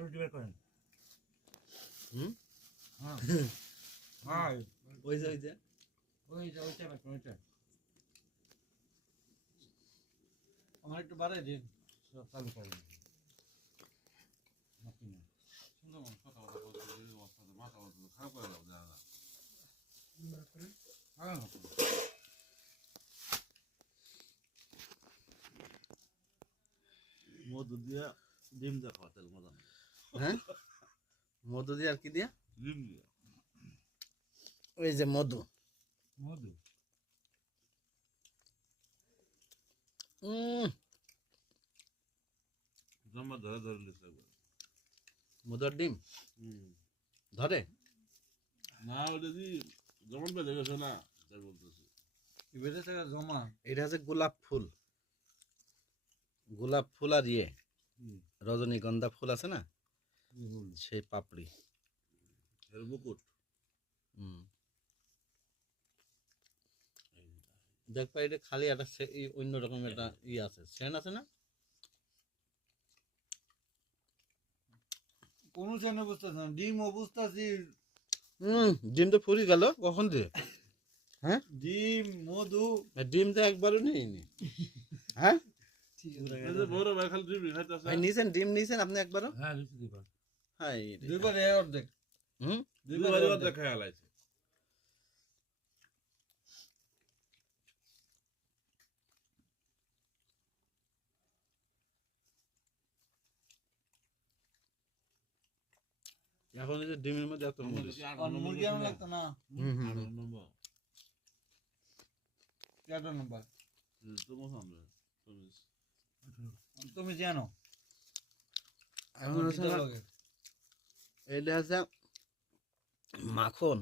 রুটি বের করেন। হ্যাঁ হ্যাঁ ওই যে ওইটা বের করেন, ওইটা আমার একটু বাড়াই দিন, চালু করেন। নাকি না সুন্দর কথা বলতে মাথা বলতে খারাপ করে দাও জানা না। হ্যাঁ মধু দিয়া ডিম দিয়া খাওয়া তেল মজা নেই। হ্যাঁ মধু দিয়ে আর কি দিয়া? ডিম দিয়া ওই যে মধু। মধু জমা ধরে ধরে লিখতে হবে। মধুর ডিম ধরে না ওটা দি যেমন বেঁধে গেছে না তাই বলতেছি। বেঁধে থাকা জমা। এটা হচ্ছে গোলাপ ফুল। গোলাপ ফুল আর রজনীগন্ধা ফুল আছে না, সেই পাপড়ি। এর মুকুট দেখবা এটা খালি একটা অন্যরকম একটা আছে, সেন আছে না। কোন চেনে বুঝতেছ না, ডিম বুঝতেছি। ডিম তো ফুরি গেল কখন দিয়ে? হ্যাঁ ডিম মধু ডিম তো একবারও নেইনি। হ্যাঁ বড় ভাই খালি ডিম খাইতেছে। ভাই নিছেন ডিম নিছেন আপনি একবারও? হ্যাঁ দিছি দিবার। হ্যাঁ দুইবার অর্ধেক। দুইবার অর্ধেক খাই আলাইছে। এখন এই যে ডিমের মধ্যে এত মরিচ। মুরগি আনা লাগতো না। নম্বর কত নাম্বার? তোমার সামনে তুমি জানো এখন হচ্ছে এটা হচ্ছে মাখন।